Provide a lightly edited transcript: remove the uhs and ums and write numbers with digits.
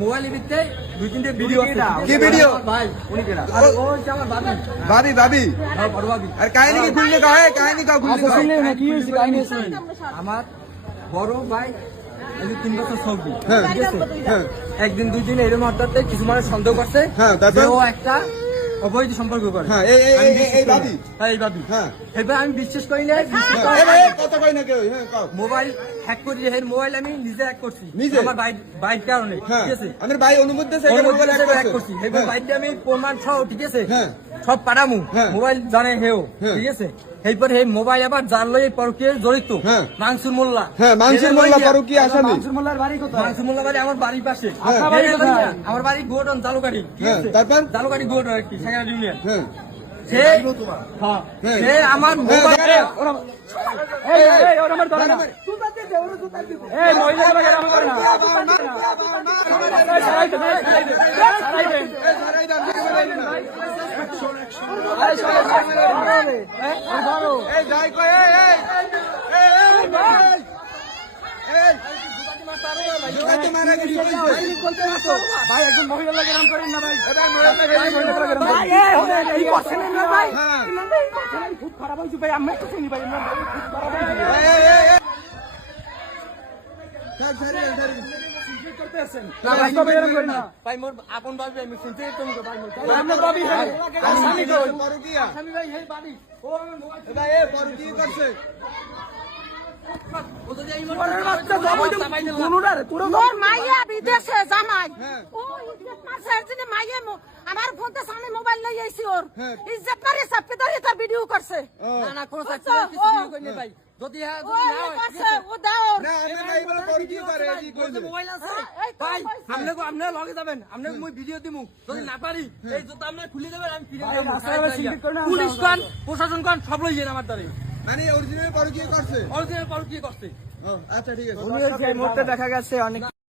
মোবাইলের ভিতরে 2-3টা ভিডিও আছে। কি ভিডিও? ভাই উনি কেডা? আর ও হচ্ছে আমার ভাবি। ভাবি হ্যাঁ, বড় ভাবি। আর কাহিনী কি খুললে কয়? কাহিনী কাও খুললে আচ্ছা, কয়? শুনলেন না কি হয়েছে কাহিনী শুনুন। আমার বড় ভাই এই যে 3 বছর সৌদি, হ্যাঁ, ঠিক আছে? হ্যাঁ। একদিন 2 দিন এরকম হঠাৎ কিছু মানুষ সন্দেহ করছে হ্যাঁ, তারপর? যে ও একটা অবৈধ সম্পর্ক করে। হ্যাঁ, আমি বিশ্বাস এই করি না। ভাবি? হ্যাঁ, এই ভাবি। হ্যাঁ। এবার আমি বিশ্বাস করি না। কথা কই না কেউ? হ্যাঁ, কও। মোবাইল হ্যাক করি, এর মোবাইল আমি নিজে হ্যাক করছি। নিজে? আমার বাইক কারণে, হ্যাঁ, ঠিক আছে? আমার ভাই অনুমতি দিয়েছে এটা অনুমতি মোবাইল হিসেবে হ্যাক হ্যাক করছি। এবার হ্যাঁ। বাইকটা আমি প্রমাণ সহ, ঠিক আছে? হ্যাঁ। সব পাঠামু। হ্যাঁ। মোবাইল জানে হেও, হ্যাঁ। ঠিক আছে? এরপর এই মোবাইল আবার জানলো এই পরকে জড়িত। হ্যাঁ। মানসুর মোল্লা। হ্যাঁ, মানসুর মোল্লা পরকীয়া আসামি। মানসুর মোল্লার বাড়ি কোথায়? মানসুর মোল্লার বাড়ি আমার বাড়ির পাশে। হ্যাঁ। আপনার বাড়ি কোথায়? আমার বাড়ি গোডন জালুকাড়ি, ঠিক হ্যাঁ, আছে? তারপর? জালুকাড়ি গোডন আর কি, সেখানে ইউনিয়ন। হ্যাঁ। সে হ্যাঁ, হ্যাঁ। সে আমার মোবাইল ভাই একজন মহিলা লাগে নাম করেন না ভাই। ভাই এই করছেন না ভাই। খুব খারাপ হয়েছে ভাই, আমি তো চিনি ভাই। ভাই মোর আপন ভাবি, আমি শুনতে তুমি ভাই মোর আপনার ভাবি। হ্যাঁ আমি তো আমি ভাই এই বাড়ি ও আমার মোবাইল মোর মাইয়া বিদেশে জামাই ও ইজ্জত মারছে এর মাইয়া আমার ফোন তে সামনে মোবাইল লই আইছি ওর ইজ্জত মারে সাপকে ধরে তার ভিডিও করছে। না না কোনো সাথে কিছু ভিডিও কইনি ভাই। যদি হ্যাঁ ও করছে ও দাও না আমি ভাই বলে পরকীয়া করে কি কইলে? মোবাইল আছে ভাই, আপনি লগে যাবেন, আপনি মুই ভিডিও দিমু। যদি না পারি এই জুতা আপনি খুলে দেবেন, আমি ফিরে যাব। পুলিশ কোন প্রশাসন কোন সব লই যান আমার দ্বারে। মানে অরিজিনাল পরকীয়া করছে? অরিজিনাল পর কি করছে? ও আচ্ছা ঠিক আছে। এই মুহূর্তে দেখা গেছে অনেক